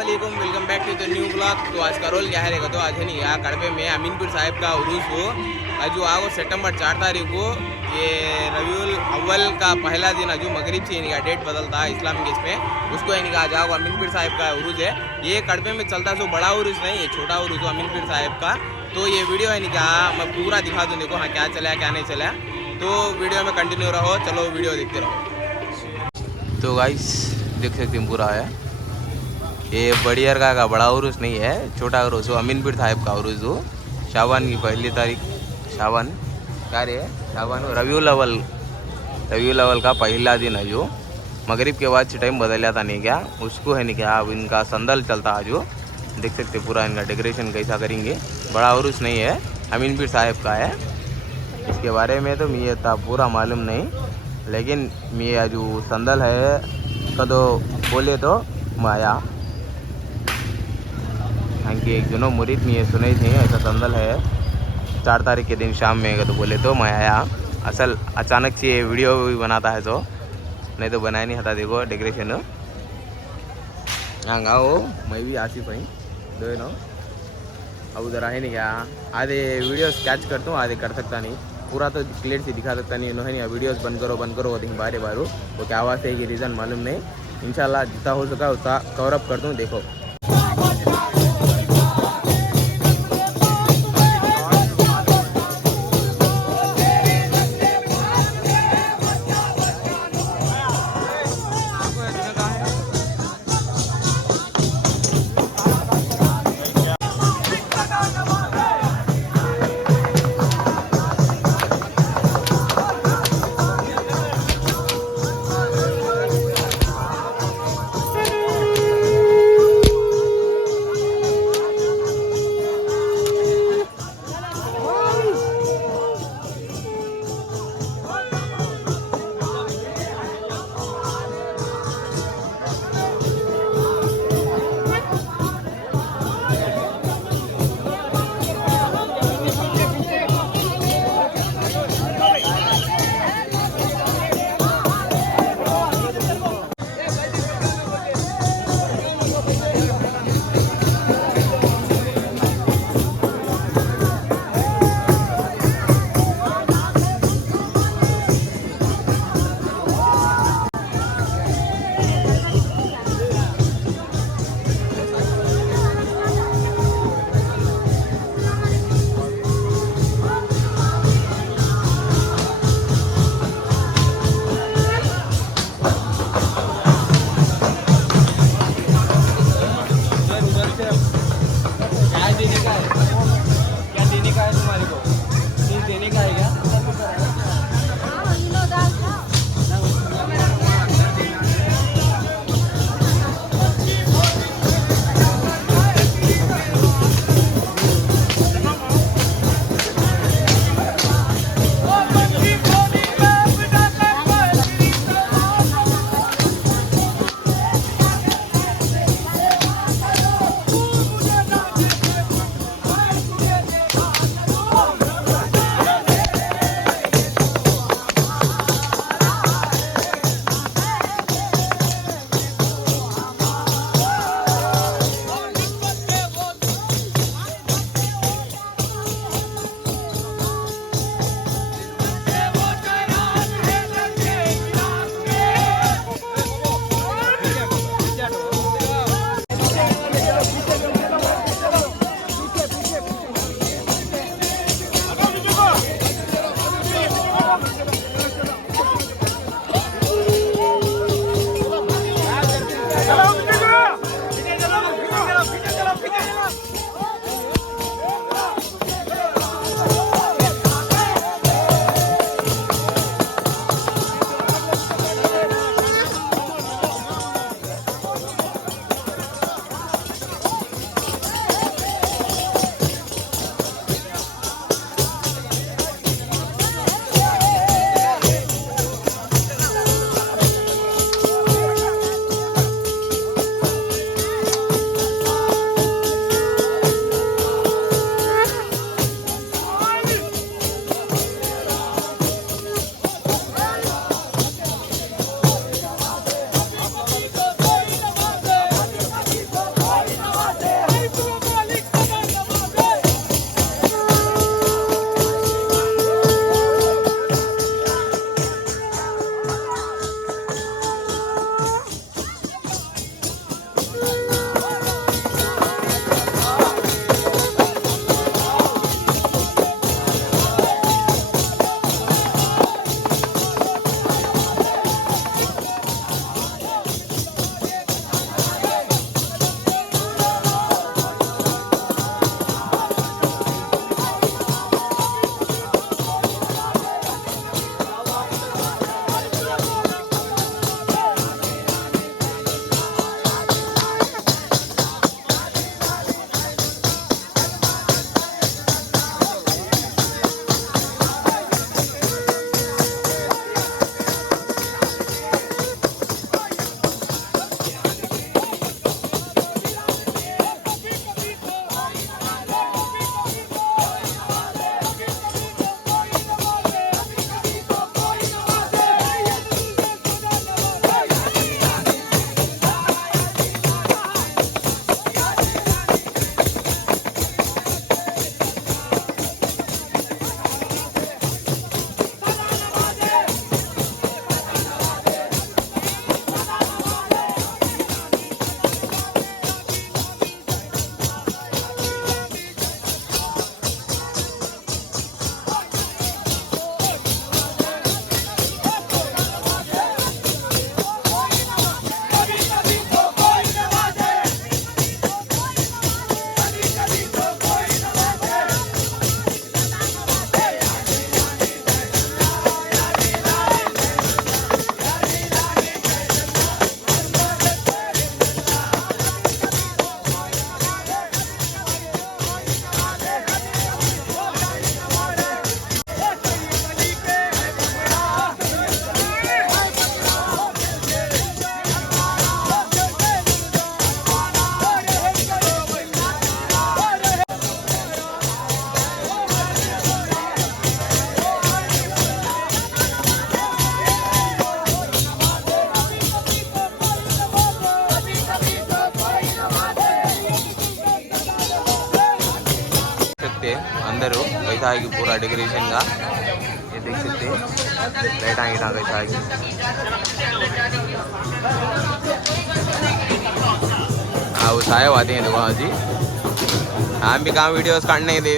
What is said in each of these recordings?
अस्सलामुअलैकुम, welcome back to the new blog. तो आज का रोल क्या है तो आज है नहीं यहाँ कड़पे में अमीनपुर साहिब का उरूस हो जो आओ सितंबर 4 तारीख को। ये रबीउल अव्वल का पहला दिन जो मगरिब से इनका डेट बदलता है इस्लामिक इसमें उसको इनका आज आओ अमीनपुर साहिब का उरूस है। ये कड़पे में चलता सो बड़ा उरूस नहीं, ये छोटा उरूस हो अमीनपुर साहिब का। तो ये वीडियो है इनका मैं पूरा दिखा दूँ, देखो हाँ क्या चला क्या नहीं चला। तो वीडियो में कंटिन्यू रहो, चलो वीडियो देखते रहो। तो गाइस देख सकते हैं पूरा है ये बड़ी अरगा का बड़ा उरूस नहीं है, छोटा उरूस हो अमीनपुर साहिब का उरूस हो। शाबान की पहली तारीख, शाबान क्या रे शाबान रबीउल अव्वल का पहला दिन है जो मगरिब के बाद से टाइम बदल जाता नहीं क्या उसको है नहीं क्या। अब इनका संदल चलता है जो देख सकते पूरा इनका डेकोरेशन कैसा करेंगे। बड़ा उरूस नहीं है, अमीनपुर साहिब का है। इसके बारे में तो मुझे इतना पूरा मालूम नहीं, लेकिन मैं जो संदल है कदो बोले तो माया कि एक दोनों मुरीद में ये सुने थे ऐसा संदल है 4 तारीख के दिन शाम में तो बोले तो मैं आया। असल अचानक से ये वीडियो भी बनाता है तो नहीं तो बनाया नहीं था। देखो डेकोरेशन यहाँ गाओ मैं भी आसिफ भाई दोनों अब उधर आए नहीं क्या। आधे वीडियोस कैच करता हूँ, आधे कर सकता नहीं, पूरा तो क्लियर से दिखा सकता नहीं है नहीं। वीडियोस बंद करो देखिए बारे बारू वो क्या आवाज़ है कि रीज़न मालूम नहीं। इंशाल्लाह जितना हो सका उतना कवर अप कर दूँ। देखो अंदर हो कैसा है कि पूरा डेकोरेशन का ये देख सकते हैं बैठा ईटा कैसा है कि हाँ वो साहेब आते हैं देखो हाँ जी हम भी कहाँ वीडियोस काटने दे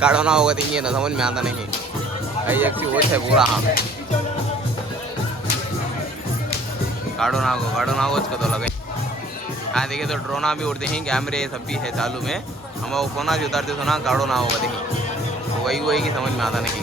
काटो ना होगा तो ये ना समझ में आता नहीं कई एक सी है पूरा हाँ काटो ना हो इसका तो लगे हाँ देखिए तो ड्रोना भी उड़ते हैं कैमरे सब भी है चालू में हम वो फोना भी उतारते सुना काटो ना होगा देखिए वही की समझ में आता नहीं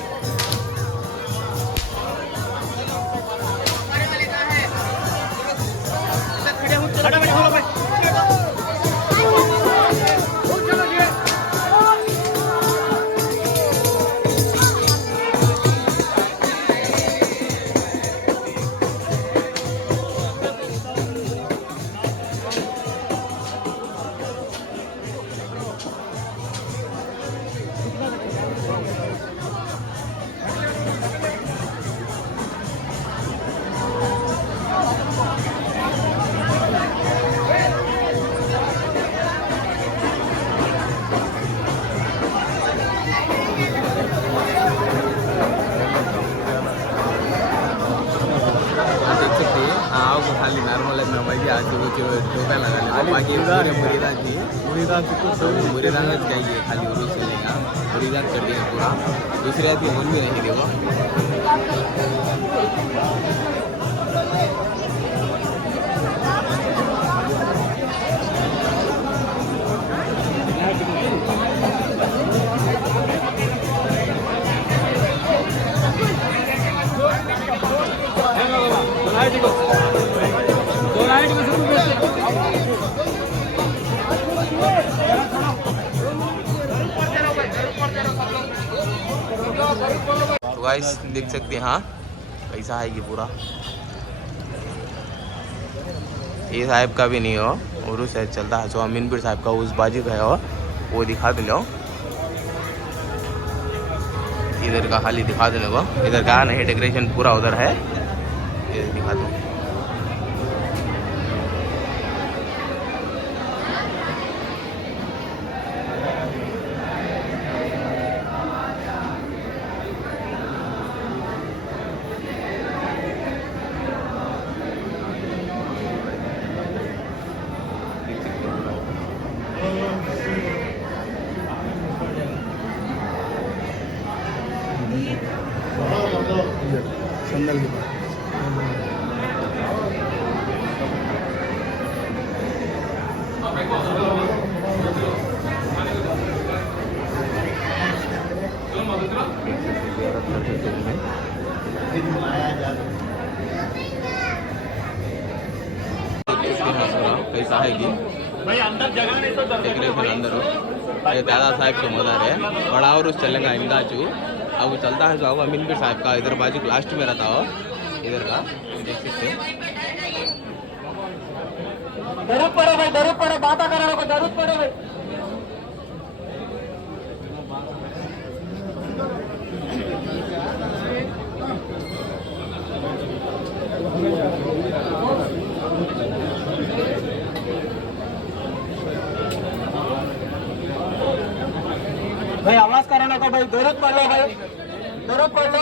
खाली नॉर्मल है मोबाइल आज टोपा लगा बाकी मुरीदान चाहिए खाली उर्स चलेगा मुरीदान कर देंगे पूरा दूसरे आदमी मन भी नहीं देखो तो गाइस देख सकते हैं हाँ कैसा है ये पूरा ये साहब का भी नहीं हो और शायद चलता है जो अमीनपुर साहब का उस बाजू का है वो दिखा दे लो इधर का खाली दिखा देने को इधर का नहीं डेकोरेशन पूरा उधर है ये दिखा दो संदल के पास कैसा है कि भाई अंदर जगह नहीं तो अंदर ये दादा साहब का मदर है बड़ा और उस चलेगा इनका चू अब चलता है जो आओ अमीनपुर साहब का इधर बाजू लास्ट में रहता हो इधर का देख सकते हैं जरूरत पड़े भाई जरूरत पड़े बात करो जरूरत पड़े भाई भाई आवाज कराने को भाई जरूरत पड़ लो भाई जरूरत पड़ लो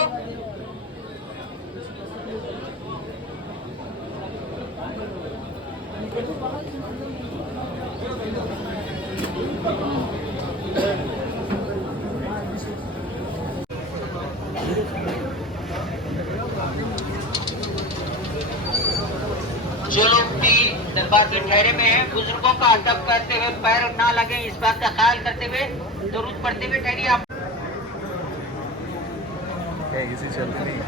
जो लोग भी दरबार के ठहरे में हैं बुजुर्गों का अदब करते हुए पैर ना लगे इस बात का ख्याल करते हुए जरूरत पड़ते हुए ठहरिए आप किसी चलती नहीं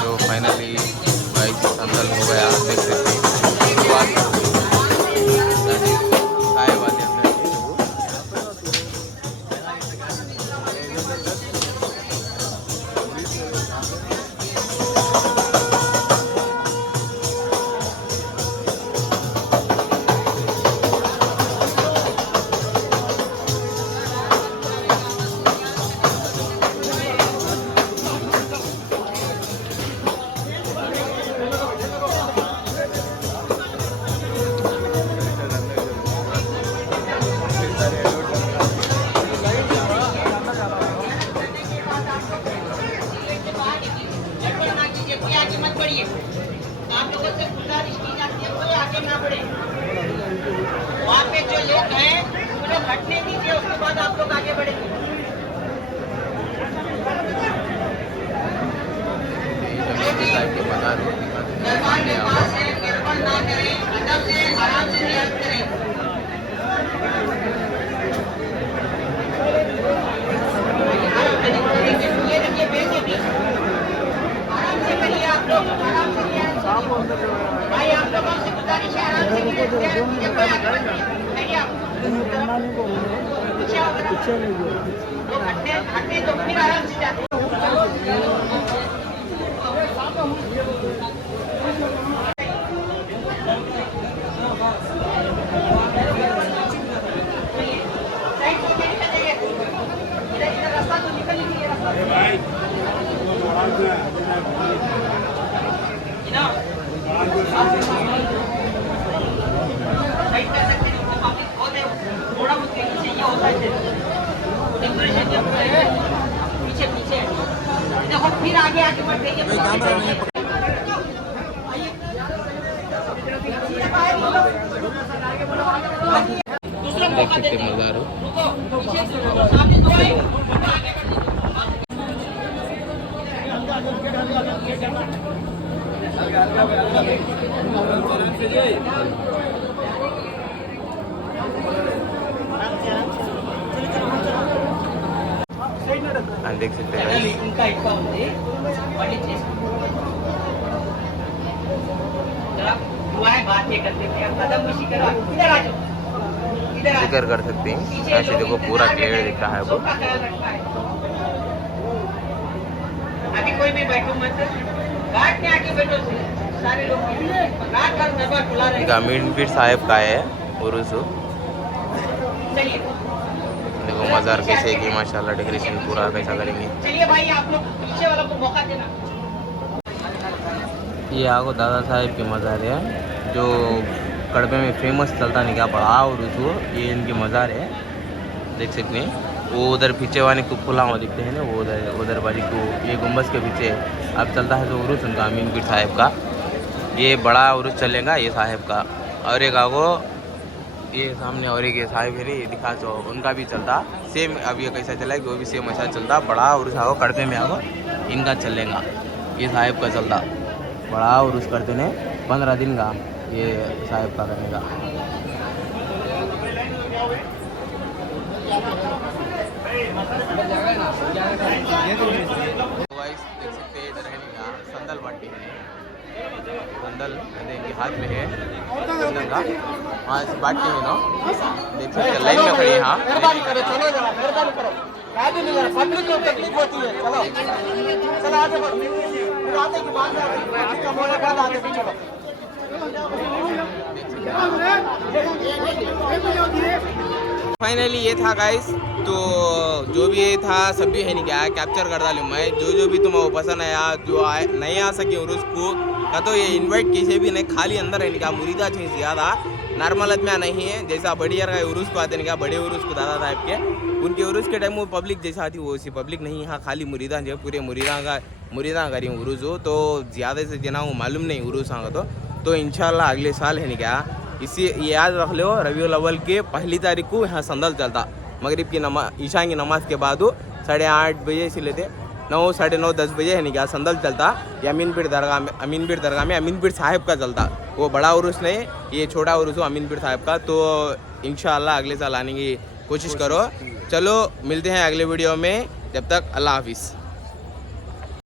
जो फाइनली बाइक संदल हो गया, देख सकते हैं। साहेब वाले अंदर आप लोगों से गुजारिश की जाती है कोई आगे ना बढ़े। वहाँ पे जो लोग हैं उन्हें हटने दीजिए, उसके बाद आप लोग आगे बढ़ेंगे। दरबार के पास है, गड़बड़ ना करें, अदब से आराम से रियायत करें। ये देखिए बेटे भी आराम से करिए, आप लोग आराम से रियायत करिए। भाई आप लोगों से गुजारिश है आराम से रियायत करिए, कोई आगे बढ़ नहीं आप पीछे लोग हटने तो फिर आराम से जाते। रास्ता तो निकल लीजिए, थोड़ा बहुत ये होता है पीछे पीछे देखो, फिर आगे आगे बढ़ते देख सकते हैं नज़ारा। देख सकते हैं जिक्र कर सकते हैं। ऐसे देखो पूरा क्लियर दिख रहा है वो। अभी कोई भी बैठो मत, घाट में आके बैठो, सारे लोग घाट का दरबार खुला रहेगा। अमीन पीर साहेब का है उर्स। चलिए देखो मज़ार कैसे की माशाल्लाह, डेकोरेशन पूरा कैसा करेंगे। चलिए भाई आप लोग पीछे वालों को मौका देना। ये आगो दादा साहेब की मज़ार है, जो कड़बे में फेमस चलता नहीं क्या पड़ा उर्स वो। ये इनकी मज़ार है, देख सकते हैं। वो उधर पीछे वाले को खुला हुआ दिखते हैं ना, वो उधर वाली को, ये गुम्बस के पीछे अब चलता है जो उर्स उनका अमीन पीर साहेब का। ये बड़ा उर्स चलेगा ये साहेब का। और एक आगो ये सामने और एक साहिब है नहीं दिखा, तो उनका भी चलता सेम। अब ये कैसा चला कि वो भी सेम ऐसा चलता। बड़ा उर्स आओ कड़पे में आओ इनका चलेगा, ये साहिब का चलता। बड़ा उर्स करते ने 15 दिन का, ये साहिब का करने का। देख सकते हैं इधर है नहीं का संदल बाटी है, संदल इनके हाथ में है संदल का। हाँ बाटी है ना, देख सकते हैं लाइन में खड़ी है। हाँ मेहरबानी करो, चलो जरा मेहरबानी करो, आगे नहीं जाना, पब्लिक को तकलीफ होती है। चलो चलो आगे बढ़ो, फिर आते की बात है, कम होने के बाद आगे भी चलो। देख सकते हैं फाइनली ये था गाइस, तो जो भी ये था सब भी है नहीं क्या कैप्चर कर डालूँ मैं, जो भी तुम्हें पसंद आया, जो नहीं आ सके उर्स को का तो ये इनवाइट किसी भी नहीं, खाली अंदर है नहीं क्या मुरीदा चीज़ ज़्यादा नॉर्मल में नहीं है, जैसा बड़ी यार का उर्स को आते नहीं क्या बड़े उर्स को दादा टाइप के, उनके उर्स के टाइम वो पब्लिक जैसा आती वो सी पब्लिक नहीं, यहाँ खाली मुरीदा जो पूरे मुरीदा करी उर्स हो, तो ज़्यादा से जना वो मालूम नहीं उर्स आगा तो इंशाल्लाह अगले साल है नहीं क्या। इसी याद रख लो रबीउल अव्वल के पहली तारीख को यहाँ संदल चलता, मगरिब की नमाज ईशा की नमाज के बाद 8:30 बजे से लेते 9, 9:30, 10 बजे है नहीं क्या संदल चलता। ये अमीनपीर दरगाह में अमीनपीर साहिब का चलता, वो बड़ा उर्स नहीं, ये छोटा उर्स हो अमीनपीर साहिब का। तो इंशाल्लाह अगले साल आने की कोशिश करो। चलो मिलते हैं अगले वीडियो में, जब तक अल्लाह हाफिज़।